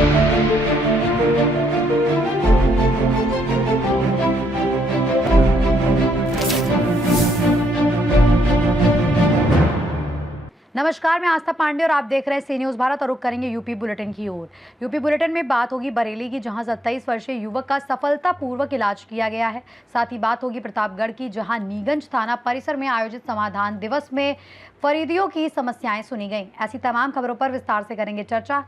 नमस्कार, मैं आस्था पांडे और आप देख रहे हैं सी न्यूज़ भारत और रुक करेंगे यूपी बुलेटिन की ओर। यूपी बुलेटिन में बात होगी बरेली की, जहां 27 वर्षीय युवक का सफलतापूर्वक इलाज किया गया है। साथ ही बात होगी प्रतापगढ़ की, जहां नीगंज थाना परिसर में आयोजित समाधान दिवस में फरीदियों की समस्याएं सुनी गईं। ऐसी तमाम खबरों पर विस्तार से करेंगे चर्चा।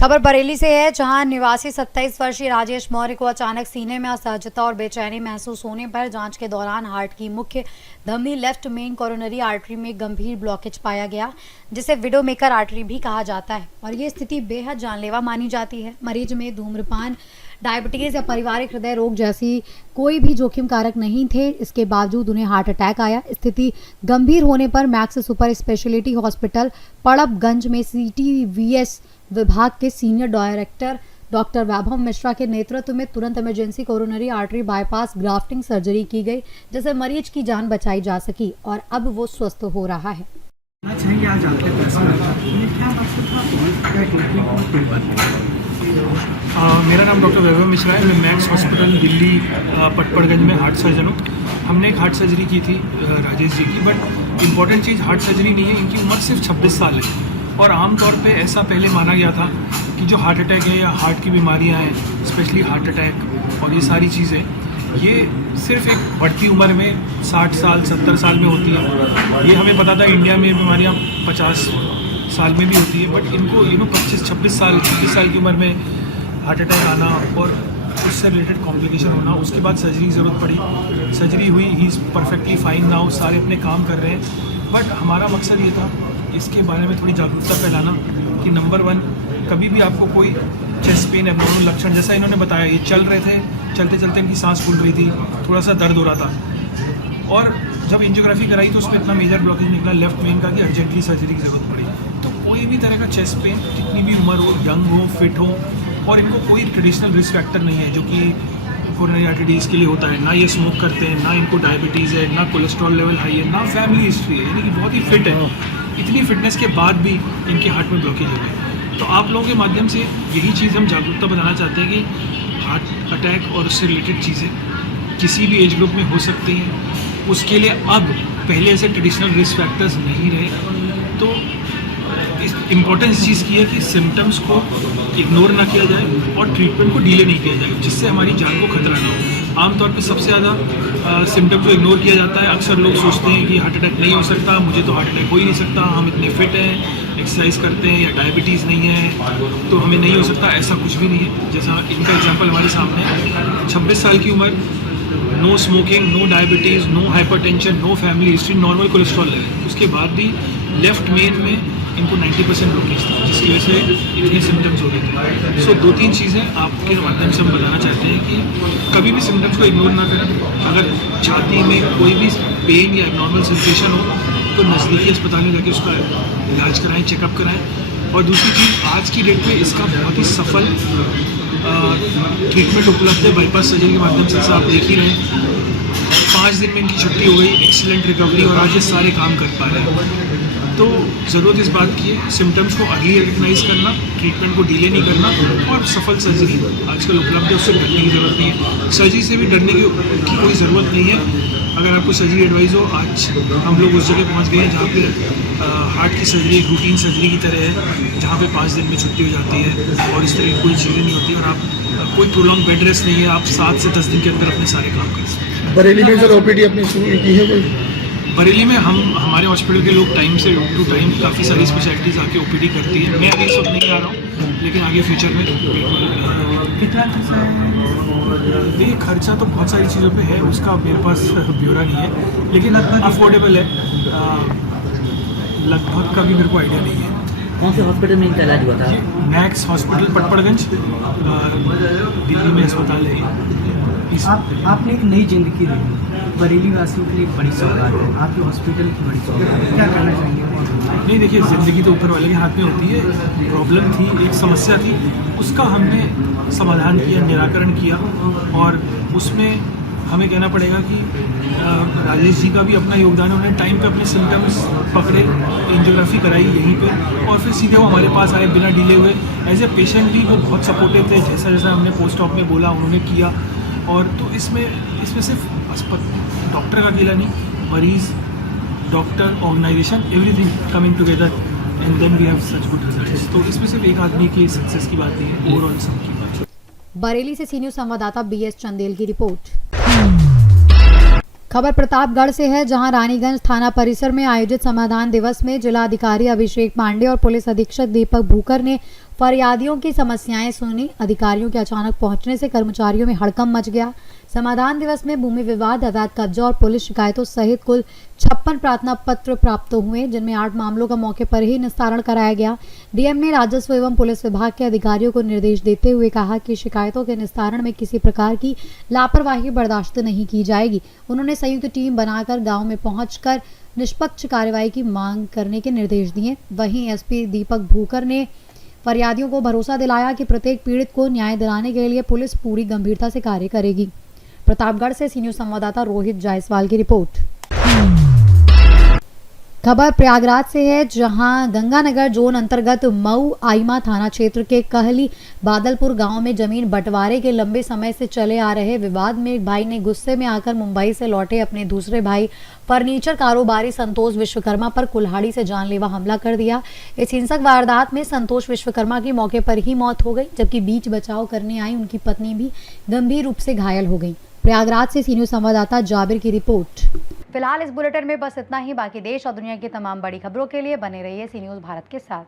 खबर बरेली से है, जहां निवासी 27 वर्षीय राजेश मौर्य को अचानक सीने में असहजता और बेचैनी महसूस होने पर जांच के दौरान हार्ट की मुख्य धमनी लेफ्ट मेन कोरोनरी आर्टरी में गंभीर ब्लॉकेज पाया गया, जिसे विडो मेकर आर्टरी भी कहा जाता है और ये स्थिति बेहद जानलेवा मानी जाती है। मरीज में धूम्रपान, डायबिटीज या पारिवारिक हृदय रोग जैसी कोई भी जोखिम कारक नहीं थे। इसके बावजूद उन्हें हार्ट अटैक आया। स्थिति गंभीर होने पर मैक्स सुपर स्पेशलिटी हॉस्पिटल पड़बगंज में CTVS विभाग के सीनियर डायरेक्टर डॉक्टर वैभव मिश्रा के नेतृत्व में तुरंत emergency coronary artery bypass grafting surgery की गई, जिससे मरीज की जान बचाई जा सकी और अब वो स्वस्थ हो रहा है। मेरा नाम डॉक्टर वैभव मिश्रा है। मैं मैक्स हॉस्पिटल दिल्ली पटपड़गंज में हार्ट सर्जन हूँ। हमने एक हार्ट सर्जरी की थी राजेश जी की, but important cheese heart surgery नहीं है, इनकी उम्र सिर्फ 26 साल है। और आमतौर पे ऐसा पहले माना गया था कि जो हार्ट अटैक है या हार्ट की बीमारियां हैं, स्पेशली हार्ट अटैक और ये सारी चीज़ें, ये सिर्फ एक बढ़ती उम्र में 60 साल 70 साल में होती है। ये हमें पता था इंडिया में बीमारियां 50 साल में भी होती है, बट इनको 25-26 साल 26 साल की उम्र में हार्ट अटैक आना और उससे रिलेटेड कॉम्प्लिकेशन होना, उसके बाद सर्जरी की ज़रूरत पड़ी। सर्जरी हुई, he is perfectly fine now, सारे अपने काम कर रहे हैं। बट हमारा मकसद ये था इसके बारे में थोड़ी जागरूकता फैलाना कि नंबर 1, कभी भी आपको कोई चेस्ट पेन एबनॉर्मल लक्षण, जैसा इन्होंने बताया, ये चल रहे थे, चलते चलते इनकी सांस फूल रही थी, थोड़ा सा दर्द हो रहा था और जब एंजियोग्राफी कराई तो उसमें इतना मेजर ब्लॉकेज निकला लेफ्ट मेन का कि अर्जेंटली सर्जरी की ज़रूरत पड़ी। तो कोई भी तरह का चेस्ट पेन, कितनी भी उम्र हो, यंग हो, फिट हो, और इनको कोई ट्रेडिशनल रिस्क फैक्टर नहीं है जो कि कोरोनरी आर्टरी डिजीज़ के लिए होता है। ना ये स्मोक करते हैं, ना इनको डायबिटीज़ है, ना कोलेस्ट्रॉल लेवल हाई है, ना फैमिली हिस्ट्री है, यानी कि बहुत ही फिट है। इतनी फिटनेस के बाद भी इनके हार्ट में ब्लॉकेज हो गए। तो आप लोगों के माध्यम से यही चीज़ हम जागरूकता बनाना चाहते हैं कि हार्ट अटैक और उससे रिलेटेड चीज़ें किसी भी एज ग्रुप में हो सकती हैं। उसके लिए अब पहले ऐसे ट्रेडिशनल रिस्क फैक्टर्स नहीं रहे। तो इस इम्पोर्टेंस चीज़ की है कि सिम्टम्स को इग्नोर ना किया जाए और ट्रीटमेंट को डिले नहीं किया जाए, जिससे हमारी जान को खतरा ना हो। आमतौर पे सबसे ज़्यादा सिम्टम को इग्नोर किया जाता है। अक्सर लोग सोचते हैं कि हार्ट अटैक नहीं हो सकता, मुझे तो हार्ट अटैक हो ही नहीं सकता, हम इतने फिट हैं, एक्सरसाइज करते हैं, या डायबिटीज़ नहीं है तो हमें नहीं हो सकता। ऐसा कुछ भी नहीं है। जैसा इनका एग्जाम्पल हमारे सामने है, 26 साल की उम्र, no smoking, no diabetes, no hypertension, no family history, normal cholesterol level. उसके बाद भी लेफ्ट मेन में इनको 90% ब्लॉकेज था, जिसकी वजह से इतने सिम्टम्स हो गए थे। सो 2-3 चीज़ें आपके माध्यम से हम बताना चाहते हैं कि कभी भी सिम्टम्स को इग्नोर ना करें। अगर छाती में कोई भी पेन या एबनॉर्मल सेंसेशन हो तो नज़दीकी अस्पताल में जाके उसका इलाज कराएं, चेकअप कराएं। और दूसरी चीज़, आज की डेट में इसका बहुत ही सफल ट्रीटमेंट उपलब्ध है बाईपास सर्जरी के माध्यम से। आप देख ही रहे हैं, 5 दिन में इनकी छुट्टी हो गई, एक्सीलेंट रिकवरी, और आज ये सारे काम कर पा रहे हैं। तो ज़रूरत इस बात की है सिम्टम्स को अर्ली रिकग्नाइज करना, ट्रीटमेंट को डिले नहीं करना, और सफल सर्जरी आजकल उपलब्ध है, उससे डरने की ज़रूरत नहीं है। सर्जरी से भी डरने की कोई ज़रूरत नहीं है। अगर आपको सर्जरी एडवाइस हो, आज हम लोग उस जगह पहुंच गए हैं जहाँ पे हार्ट की सर्जरी एक रूटीन सर्जरी की तरह है, जहाँ पे 5 दिन में छुट्टी हो जाती है और इस तरह की कोई चीज़ें नहीं होती, और आप कोई प्रोलॉन्ग बेड रेस्ट नहीं है, आप 7 से 10 दिन के अंदर अपने सारे काम कर सकते हैं। बरेली में सर OPD अपनी शुरू की है कोई? बरेली में हमारे हॉस्पिटल के लोग टाइम से टू टाइम काफ़ी सारी स्पेशलिटीज़ आके OPD करती है। मैं अभी इस वक्त नहीं आ रहा हूँ, लेकिन आगे फ्यूचर में कितना खर्चा है? देखिए, खर्चा तो बहुत सारी चीज़ों पे है, उसका मेरे पास ब्यौरा नहीं है, लेकिन अफोर्डेबल है। लगभग का भी मेरे को आइडिया नहीं है। कौन से हॉस्पिटल में इनका इलाज हुआ था? मैक्स हॉस्पिटल पटपड़गंज, दिल्ली में अस्पताल है। आपने एक नई जिंदगी दी, बरेली वासियों के लिए बड़ी सौगात है, आपके हॉस्पिटल की बड़ी सौगात है, क्या कहना चाहेंगे? नहीं, देखिए, ज़िंदगी तो ऊपर वाले के हाथ में होती है। प्रॉब्लम थी, एक समस्या थी, उसका हमने समाधान किया, निराकरण किया, और उसमें हमें कहना पड़ेगा कि राजेश जी का भी अपना योगदान है, उन्होंने टाइम पे अपने सिम्टम्स पकड़े, एंजियोग्राफी कराई यहीं पे और फिर सीधे वो हमारे पास आए बिना डिले हुए। एज ए पेशेंट भी वो बहुत सपोर्टिव थे, जैसा जैसा हमने पोस्ट ऑप में बोला उन्होंने किया। और तो इसमें सिर्फ डॉक्टर का अकेला नहीं, मरीज़, doctor, organisation, everything coming together and then we have such good results. तो इसमें सिर्फ एक आदमी की सक्सेस की बात नहीं है, ओवरऑल सबकी बात है। बरेली से सी न्यूज संवाददाता बीएस चंदेल की रिपोर्ट। खबर प्रतापगढ़ से है, जहां रानीगंज थाना परिसर में आयोजित समाधान दिवस में जिला अधिकारी अभिषेक पांडे और पुलिस अधीक्षक दीपक भूकर ने फरियादियों की समस्याएं सुनी। अधिकारियों के अचानक पहुंचने से कर्मचारियों में हड़कंप मच गया। समाधान दिवस में भूमि विवाद, अवैध कब्जा और पुलिस शिकायतों सहित कुल 56 प्रार्थना पत्र प्राप्त हुए, जिनमें 8 मामलों का मौके पर ही निस्तारण कराया गया। डीएम ने राजस्व एवं पुलिस विभाग के अधिकारियों को निर्देश देते हुए कहा कि शिकायतों के निस्तारण में किसी प्रकार की लापरवाही बर्दाश्त नहीं की जाएगी। उन्होंने संयुक्त टीम बनाकर गाँव में पहुंचकर निष्पक्ष कार्रवाई की मांग करने के निर्देश दिए। वहीं एसपी दीपक भूकर ने फरियादियों को भरोसा दिलाया कि प्रत्येक पीड़ित को न्याय दिलाने के लिए पुलिस पूरी गंभीरता से कार्य करेगी। प्रतापगढ़ से सी न्यूज संवाददाता रोहित जायसवाल की रिपोर्ट। खबर प्रयागराज से है, जहां गंगानगर जोन अंतर्गत मऊ आइमा थाना क्षेत्र के कहली बादलपुर गांव में जमीन बंटवारे के लंबे समय से चले आ रहे विवाद में एक भाई ने गुस्से में आकर मुंबई से लौटे अपने दूसरे भाई फर्नीचर कारोबारी संतोष विश्वकर्मा पर कुल्हाड़ी से जानलेवा हमला कर दिया। इस हिंसक वारदात में संतोष विश्वकर्मा की मौके पर ही मौत हो गई, जबकि बीच बचाव करने आई उनकी पत्नी भी गंभीर रूप से घायल हो गई। प्रयागराज से सी न्यूज संवाददाता जाबिर की रिपोर्ट। फिलहाल इस बुलेटिन में बस इतना ही। बाकी देश और दुनिया की तमाम बड़ी खबरों के लिए बने रहिए सी न्यूज भारत के साथ।